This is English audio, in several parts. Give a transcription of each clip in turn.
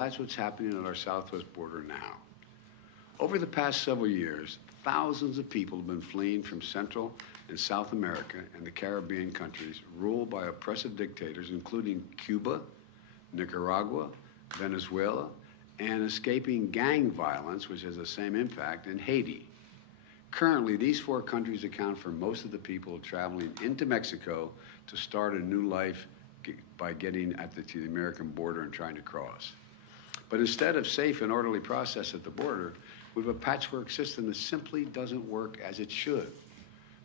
That's what's happening at our southwest border now. Over the past several years, thousands of people have been fleeing from Central and South America and the Caribbean countries ruled by oppressive dictators, including Cuba, Nicaragua, Venezuela, and escaping gang violence, which has the same impact, in Haiti. Currently, these four countries account for most of the people traveling into Mexico to start a new life by getting to the American border and trying to cross. But instead of safe and orderly process at the border, we have a patchwork system that simply doesn't work as it should.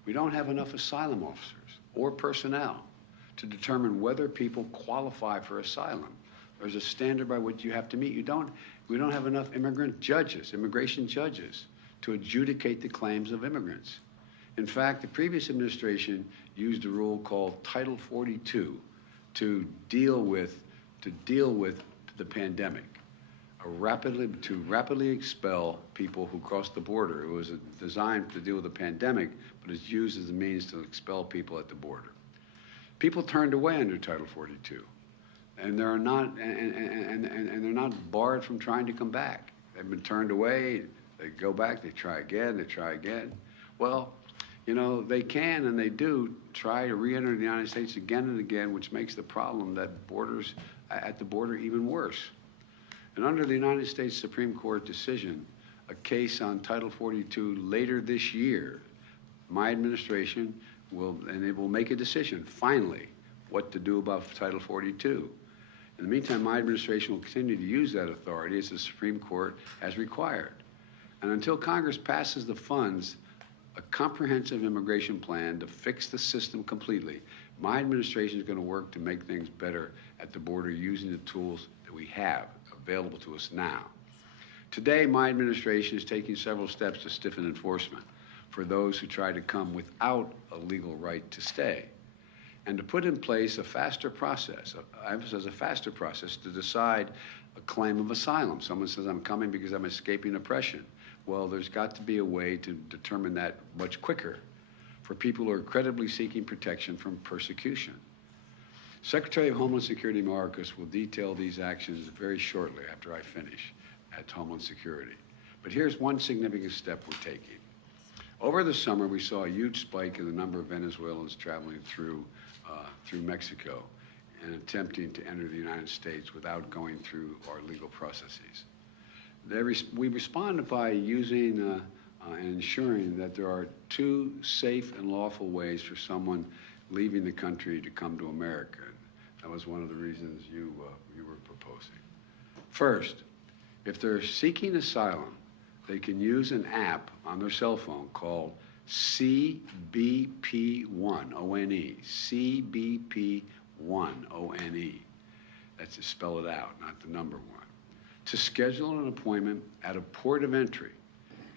We don't have enough asylum officers or personnel to determine whether people qualify for asylum. There's a standard by which you have to meet. We don't have enough immigration judges, to adjudicate the claims of immigrants. In fact, the previous administration used a rule called Title 42 to deal with the pandemic, to rapidly expel people who crossed the border. It was designed to deal with the pandemic, but it's used as a means to expel people at the border. People turned away under Title 42, and they're not barred from trying to come back. They've been turned away. They go back, they try again, they try again. Well, you know, they can and they do try to re-enter the United States again and again, which makes the problem at the border even worse. And under the United States Supreme Court decision, a case on Title 42 later this year, my administration will make a decision, finally, what to do about Title 42. In the meantime, my administration will continue to use that authority as the Supreme Court has required. And until Congress passes the funds, a comprehensive immigration plan to fix the system completely, my administration is going to work to make things better at the border using the tools that we have available to us now. Today, my administration is taking several steps to stiffen enforcement for those who try to come without a legal right to stay, and to put in place a faster process, I emphasize a faster process, to decide a claim of asylum. Someone says, I'm coming because I'm escaping oppression. Well, there's got to be a way to determine that much quicker for people who are credibly seeking protection from persecution. Secretary of Homeland Security Mayorkas will detail these actions very shortly after I finish at Homeland Security. But here's one significant step we're taking. Over the summer, we saw a huge spike in the number of Venezuelans traveling through Mexico and attempting to enter the United States without going through our legal processes. We responded by using and ensuring that there are two safe and lawful ways for someone leaving the country to come to America. That was one of the reasons you were proposing. First, if they're seeking asylum, they can use an app on their cell phone called CBP1, O-N-E, CBP1, O-N-E. That's to spell it out, not the number one. To schedule an appointment at a port of entry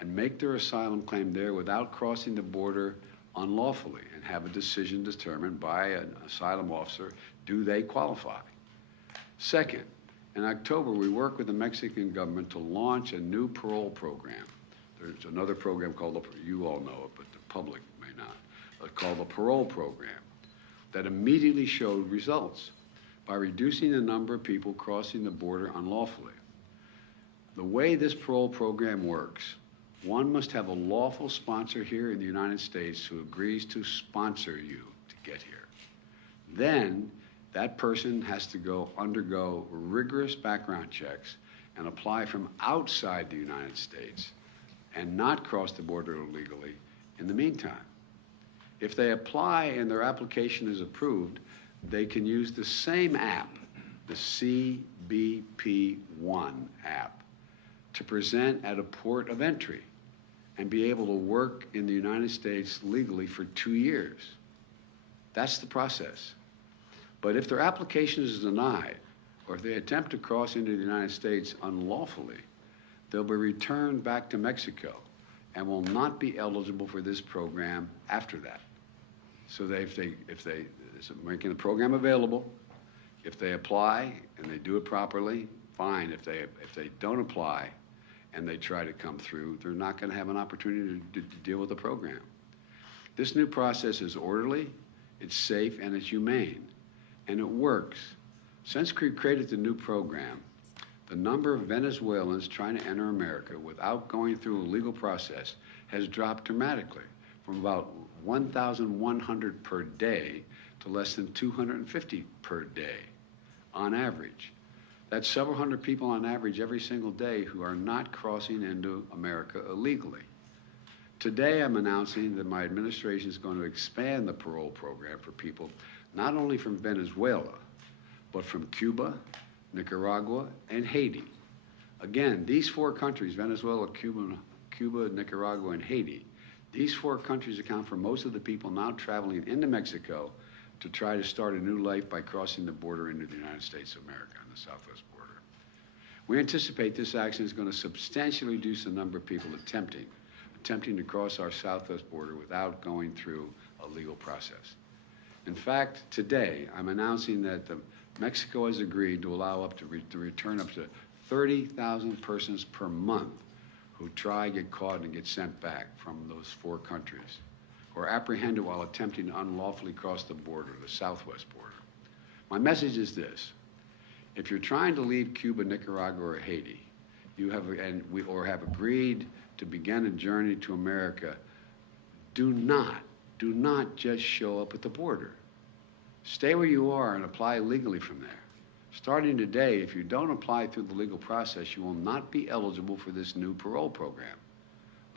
and make their asylum claim there without crossing the border unlawfully and have a decision determined by an asylum officer, do they qualify? Second, in October, we worked with the Mexican government to launch a new parole program. There's another program called, you all know it, but the public may not, called the parole program that immediately showed results by reducing the number of people crossing the border unlawfully. The way this parole program works, one must have a lawful sponsor here in the United States who agrees to sponsor you to get here. Then that person has to undergo rigorous background checks and apply from outside the United States and not cross the border illegally in the meantime. If they apply and their application is approved, they can use the same app, the CBP1 app, to present at a port of entry and be able to work in the United States legally for 2 years. That's the process. But if their application is denied, or if they attempt to cross into the United States unlawfully, they'll be returned back to Mexico and will not be eligible for this program after that. So so making the program available, if they apply and they do it properly, fine. If they don't apply and they try to come through, they're not going to have an opportunity to deal with the program. This new process is orderly, it's safe, and it's humane, and it works. Since we created the new program, the number of Venezuelans trying to enter America without going through a legal process has dropped dramatically from about 1,100 per day to less than 250 per day on average. That's several hundred people on average every single day who are not crossing into America illegally. Today, I'm announcing that my administration is going to expand the parole program for people not only from Venezuela, but from Cuba, Nicaragua, and Haiti. Again, these four countries, Venezuela, Cuba, Nicaragua, and Haiti, these four countries account for most of the people now traveling into Mexico to try to start a new life by crossing the border into the United States of America on the southwest border. We anticipate this action is going to substantially reduce the number of people attempting to cross our southwest border without going through a legal process. In fact, today, I'm announcing that Mexico has agreed to allow to return up to 30,000 persons per month who try, get caught, and get sent back from those four countries, or apprehended while attempting to unlawfully cross the border, the southwest border. My message is this: if you're trying to leave Cuba, Nicaragua, or Haiti, or have agreed to begin a journey to America, do not just show up at the border. Stay where you are and apply legally from there. Starting today, if you don't apply through the legal process, you will not be eligible for this new parole program.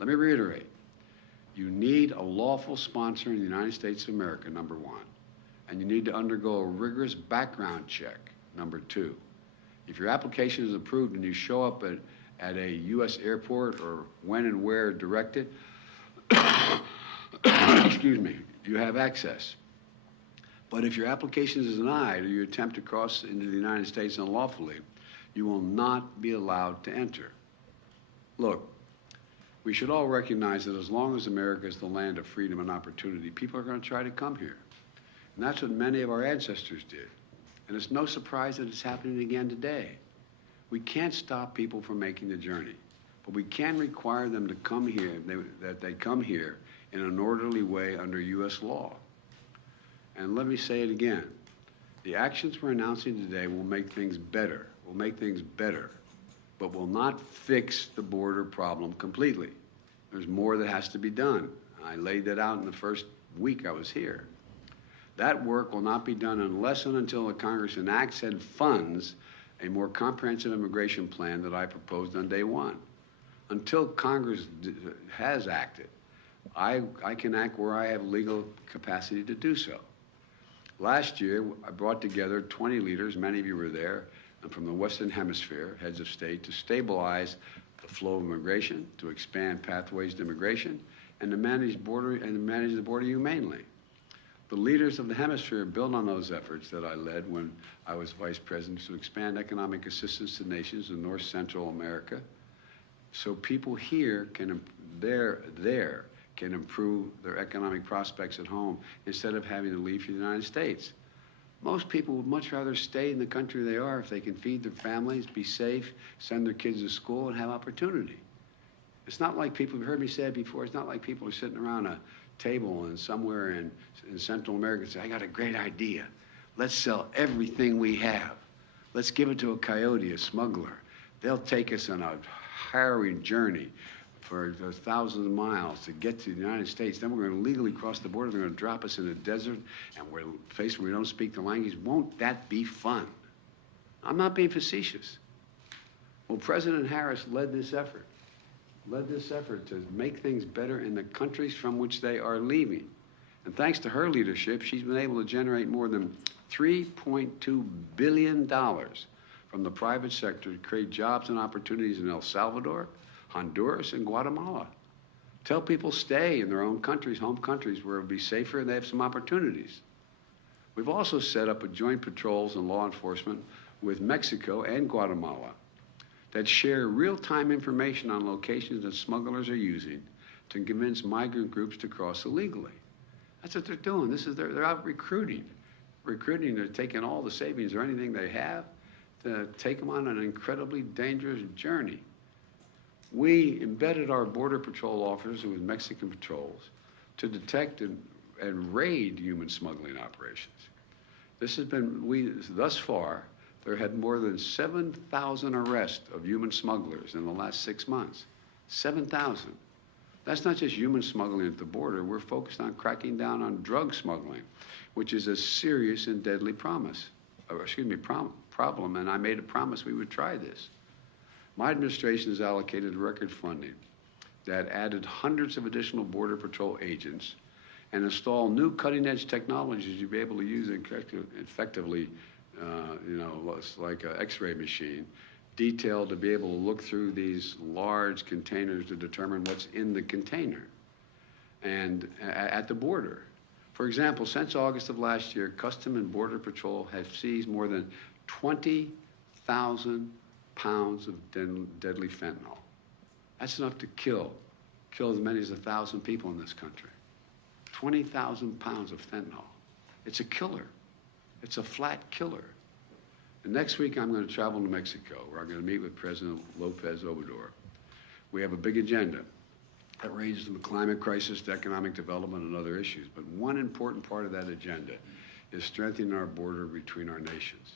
Let me reiterate. You need a lawful sponsor in the United States of America, number one, and you need to undergo a rigorous background check, number two. If your application is approved and you show up at a U.S. airport or when and where directed, excuse me, you have access. But if your application is denied or you attempt to cross into the United States unlawfully, you will not be allowed to enter. Look, we should all recognize that as long as America is the land of freedom and opportunity, people are going to try to come here. And that's what many of our ancestors did. And it's no surprise that it's happening again today. We can't stop people from making the journey, but we can require them to come here, that they come here in an orderly way under U.S. law. And let me say it again. The actions we're announcing today will make things better, but will not fix the border problem completely. There's more that has to be done. I laid that out in the first week I was here. That work will not be done unless and until the Congress enacts and funds a more comprehensive immigration plan that I proposed on day one. Until Congress has acted, I can act where I have legal capacity to do so. Last year, I brought together 20 leaders, many of you were there, and from the Western Hemisphere, heads of state, to stabilize the flow of immigration, to expand pathways to immigration, and to manage the border humanely. The leaders of the hemisphere built on those efforts that I led when I was vice president to expand economic assistance to nations in North Central America, so people here can improve their economic prospects at home instead of having to leave for the United States. Most people would much rather stay in the country they are if they can feed their families, be safe, send their kids to school, and have opportunity. It's not like people, you've heard me say it before, it's not like people are sitting around a table and somewhere in Central America and say, I got a great idea. Let's sell everything we have. Let's give it to a coyote, a smuggler. They'll take us on a harrowing journey for thousands of miles to get to the United States. Then we're going to legally cross the border. They're going to drop us in the desert, and we're faced when we don't speak the language. Won't that be fun? I'm not being facetious. Well, President Harris led this effort to make things better in the countries from which they are leaving. And thanks to her leadership, she's been able to generate more than $3.2 billion from the private sector to create jobs and opportunities in El Salvador, Honduras, and Guatemala. Tell people stay in their own countries, home countries, where it'll be safer and they have some opportunities. We've also set up a joint patrols and law enforcement with Mexico and Guatemala that share real-time information on locations that smugglers are using to convince migrant groups to cross illegally. That's what they're doing. They're out recruiting. They're taking all the savings or anything they have to take them on an incredibly dangerous journey. We embedded our Border Patrol officers with Mexican patrols to detect and raid human smuggling operations. Thus far, There had more than 7,000 arrests of human smugglers in the last 6 months. 7,000. That's not just human smuggling at the border. We're focused on cracking down on drug smuggling, which is a serious and deadly problem. And I made a promise we would try this. My administration has allocated record funding that added hundreds of additional Border Patrol agents and install new cutting-edge technologies you'll be able to use effectively, it's like an X-ray machine, detailed to be able to look through these large containers to determine what's in the container and at the border. For example, since August of last year, Custom and Border Patrol have seized more than 20,000 pounds of deadly fentanyl. That's enough to kill as many as 1,000 people in this country. 20,000 pounds of fentanyl. It's a killer. It's a flat killer. And next week, I'm going to travel to Mexico, where I'm going to meet with President Lopez Obrador. We have a big agenda that ranges from the climate crisis to economic development and other issues. But one important part of that agenda is strengthening our border between our nations.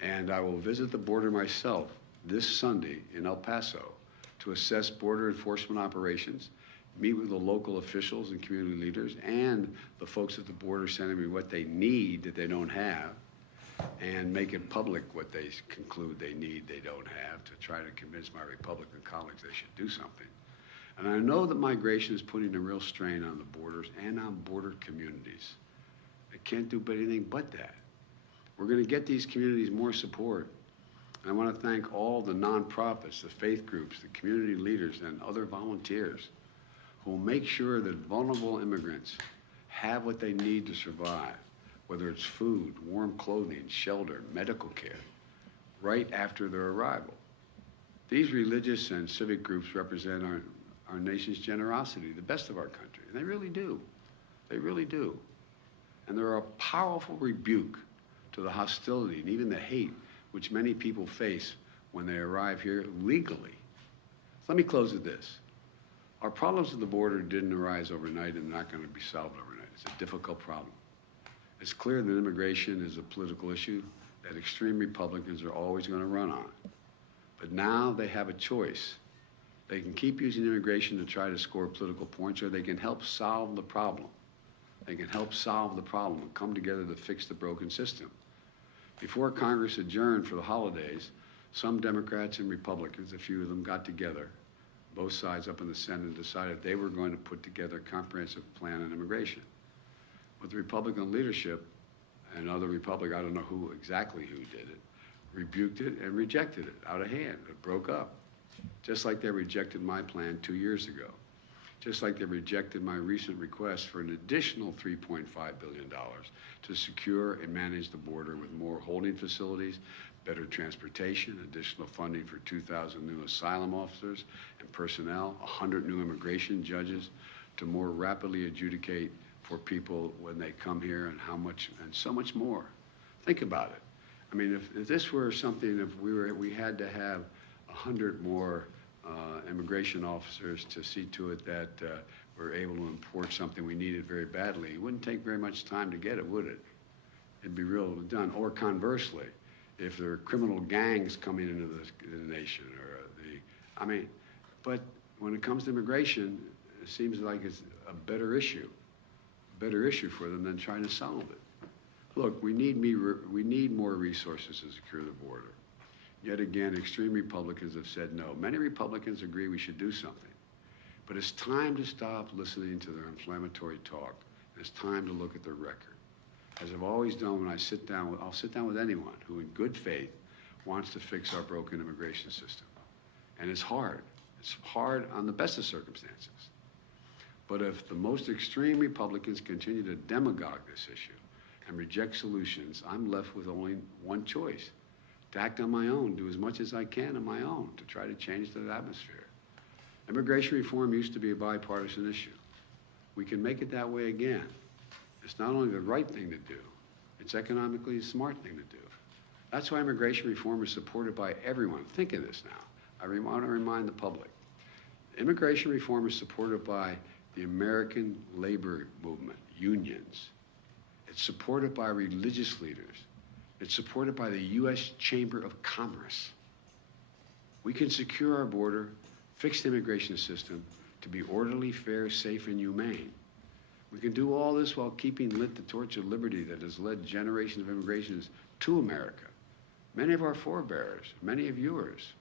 And I will visit the border myself this Sunday in El Paso to assess border enforcement operations, meet with the local officials and community leaders, and the folks at the border sending me what they need that they don't have, and make it public what they conclude they need they don't have, to try to convince my Republican colleagues they should do something. And I know that migration is putting a real strain on the borders and on border communities. It can't do anything but that. We're going to get these communities more support. And I want to thank all the nonprofits, the faith groups, the community leaders, and other volunteers who will make sure that vulnerable immigrants have what they need to survive, whether it's food, warm clothing, shelter, medical care, right after their arrival. These religious and civic groups represent our nation's generosity, the best of our country, and they really do. They really do. And they're a powerful rebuke to the hostility and even the hate which many people face when they arrive here legally. Let me close with this. Our problems at the border didn't arise overnight and not going to be solved overnight. It's a difficult problem. It's clear that immigration is a political issue that extreme Republicans are always going to run on. But now they have a choice. They can keep using immigration to try to score political points, or they can help solve the problem. They can help solve the problem and come together to fix the broken system. Before Congress adjourned for the holidays, some Democrats and Republicans, a few of them, got together, both sides up in the Senate, and decided they were going to put together a comprehensive plan on immigration. But the Republican leadership and other Republicans, I don't know exactly who did it, rebuked it and rejected it out of hand. It broke up, just like they rejected my plan 2 years ago, just like they rejected my recent request for an additional $3.5 billion to secure and manage the border with more holding facilities, better transportation, additional funding for 2,000 new asylum officers and personnel, 100 new immigration judges to more rapidly adjudicate for people when they come here, and how much, and so much more. Think about it. I mean, if this were something, if we had to have 100 more immigration officers to see to it that we're able to import something we needed very badly, it wouldn't take very much time to get it, would it? It'd be real done. Or conversely, if there are criminal gangs coming into the nation, or but when it comes to immigration, it seems like it's a better issue for them than trying to solve it. Look, we need more resources to secure the border. Yet again, extreme Republicans have said no. Many Republicans agree we should do something. But it's time to stop listening to their inflammatory talk. It's time to look at their record. As I've always done when I'll sit down with anyone who in good faith wants to fix our broken immigration system. And it's hard. It's hard on the best of circumstances. But if the most extreme Republicans continue to demagogue this issue and reject solutions, I'm left with only one choice: to act on my own, do as much as I can on my own to try to change the atmosphere. Immigration reform used to be a bipartisan issue. We can make it that way again. It's not only the right thing to do, it's economically a smart thing to do. That's why immigration reform is supported by everyone. Think of this now. I want to remind the public. Immigration reform is supported by the American labor movement, unions. It's supported by religious leaders, It's supported by the U.S. Chamber of Commerce. We can secure our border, fix the immigration system to be orderly, fair, safe, and humane. We can do all this while keeping lit the torch of liberty that has led generations of immigrations to America. Many of our forebears, many of yours.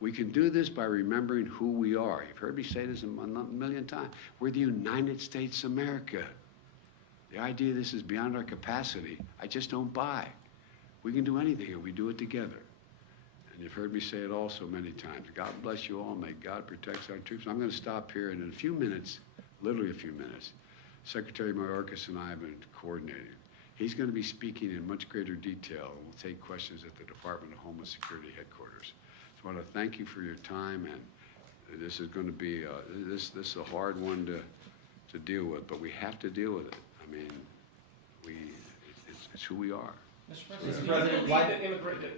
We can do this by remembering who we are. You've heard me say this a million times. We're the United States of America. The idea this is beyond our capacity, I just don't buy. We can do anything if we do it together. And you've heard me say it also many times. God bless you all. May God protect our troops. I'm going to stop here, and in a few minutes, literally a few minutes, Secretary Mayorkas and I have been coordinating. He's going to be speaking in much greater detail. We'll take questions at the Department of Homeland Security headquarters. So I want to thank you for your time, and this is going to be this is a hard one to deal with, but we have to deal with it. I mean, it's who we are. Mr. President, why that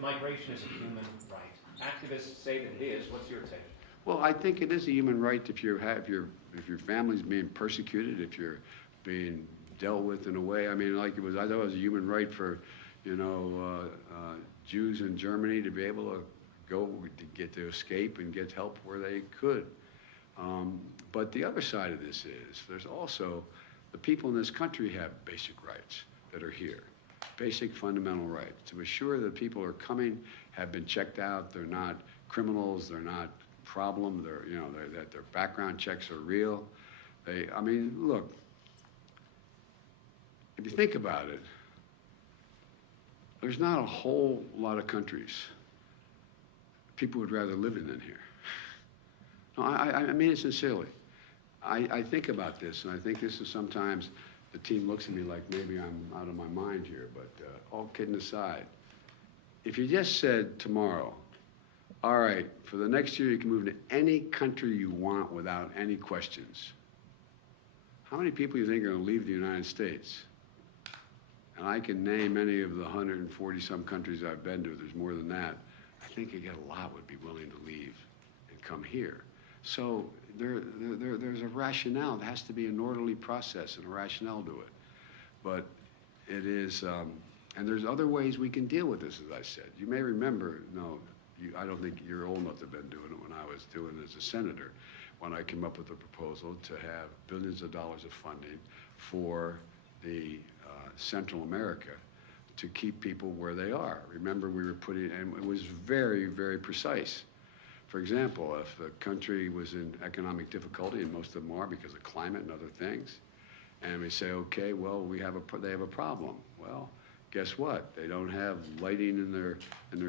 migration is a human right? Activists say that it is. What's your take? Well, I think it is a human right if your family's being persecuted, if you're being dealt with in a way. I mean, like I thought it was a human right for, Jews in Germany to be able to go to escape and get help where they could. But the other side of this is there's also the people in this country have basic rights that are here, basic fundamental rights to assure that people are coming, have been checked out, they're not criminals, they're not problem, that their background checks are real. I mean, look, if you think about it, there's not a whole lot of countries people would rather live in than here. No, I mean it sincerely. I think about this, and I think this is sometimes the team looks at me like maybe I'm out of my mind here, but all kidding aside, if you just said tomorrow, all right, for the next year you can move to any country you want without any questions, how many people do you think are going to leave the United States? And I can name any of the 140-some countries I've been to. There's more than that. I think a lot would be willing to leave and come here. So there's a rationale. There has to be an orderly process and a rationale to it. But it is, and there's other ways we can deal with this, as I said. You may remember, I don't think you're old enough to have been doing it when I was doing it as a senator, when I came up with a proposal to have billions of dollars of funding for the Central America to keep people where they are. Remember, we were putting, and it was very, very precise. For example, if the country was in economic difficulty, and most of them are because of climate and other things, and we say, okay, well, they have a problem. Well, guess what? They don't have lighting in their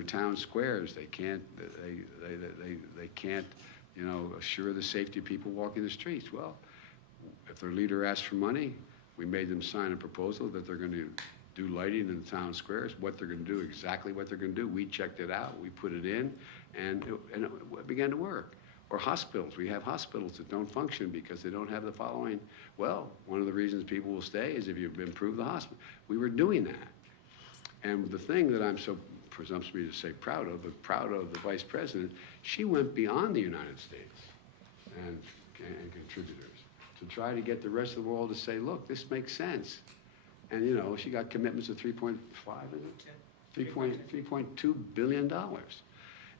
town squares. They can't assure the safety of people walking the streets. Well, if their leader asks for money, we made them sign a proposal that they're going to do lighting in the town squares, what they're going to do, exactly what they're going to do. We checked it out, we put it in, and it began to work. Or hospitals. We have hospitals that don't function because they don't have the following. Well, one of the reasons people will stay is if you've improved the hospital. We were doing that. And the thing that I'm so presumptuous to say proud of the Vice President, she went beyond the United States and contributors to try to get the rest of the world to say, look, this makes sense. And she got commitments of $3.2 billion.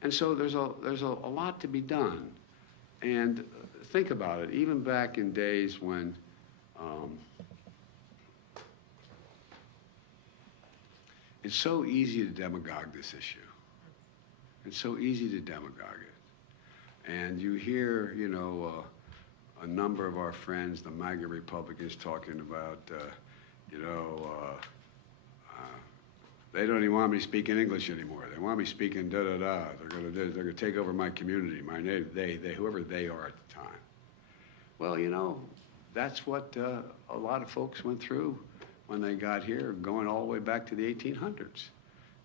And so there's a lot to be done. And think about it, even back in days when it's so easy to demagogue this issue. It's so easy to demagogue it. And you hear, a number of our friends, the MAGA Republicans, talking about, they don't even want me speaking English anymore. They want me speaking da-da-da. They're gonna take over my community, my name, they, whoever they are at the time. Well, that's what a lot of folks went through when they got here, going all the way back to the 1800s.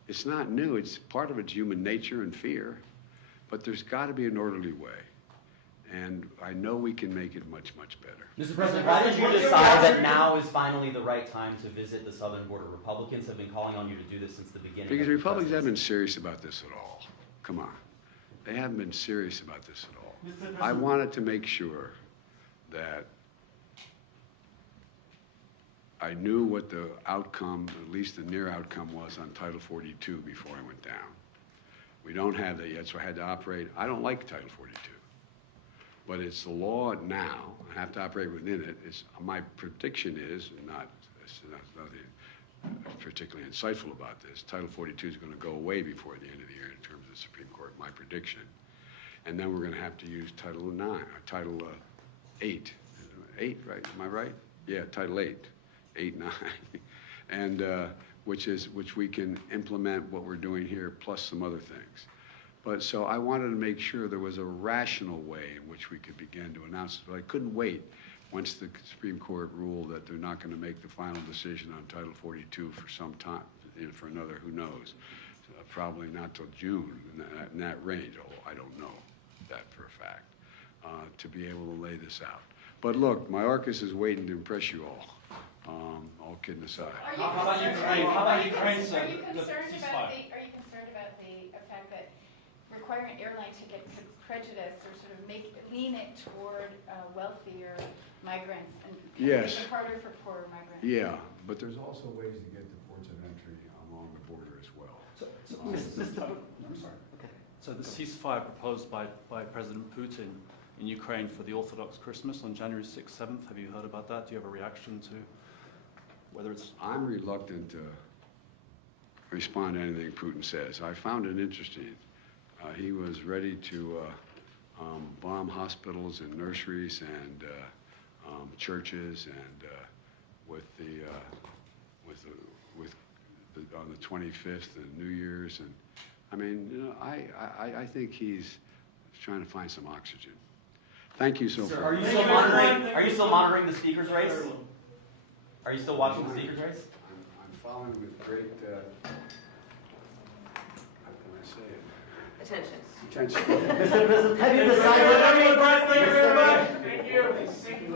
It's not new. It's part of it's human nature and fear, but there's got to be an orderly way. And I know we can make it much, much better. Mr. President, why did you decide that now is finally the right time to visit the southern border? Republicans have been calling on you to do this since the beginning. Because Republicans haven't been serious about this at all. Come on. They haven't been serious about this at all. I wanted to make sure that I knew what the outcome, at least the near outcome was on Title 42 before I went down. We don't have that yet, so I had to operate. I don't like Title 42, but it's the law now. I have to operate within it. My prediction is, it's nothing particularly insightful about this, Title 42 is going to go away before the end of the year in terms of the Supreme Court, my prediction. And then we're going to have to use Title 8. 8, right? Am I right? Yeah, Title 8, 8, 9. And which we can implement what we're doing here, plus some other things. But so I wanted to make sure there was a rational way in which we could begin to announce it. But I couldn't wait once the Supreme Court ruled that they're not going to make the final decision on Title 42 for some time, for another, who knows, probably not till June, in that range, although I don't know that for a fact, to be able to lay this out. But look, Mayorkas is waiting to impress you all. All kidding aside. How about Ukraine? Are you concerned about the fact that requiring an airline ticket could prejudice or sort of lean it toward wealthier migrants and Yes. make it harder for poorer migrants? Yeah, but there's also ways to get to ports of entry along the border as well. I'm sorry. Okay. So the ceasefire proposed by President Putin in Ukraine for the Orthodox Christmas on January 6th, 7th, have you heard about that? Do you have a reaction to whether it's... I'm reluctant to respond to anything Putin says. I found it interesting. He was ready to bomb hospitals and nurseries and churches, and on the 25th and New Year's, and I mean, you know, I think he's trying to find some oxygen. Thank you so Sir, far. are you still monitoring? Are you still monitoring the speaker's race? Are you still watching the speaker's race? I'm following with great. How can I say it? Attention. Attention. Mr. President, have you decided? Thank you very much. Thank you.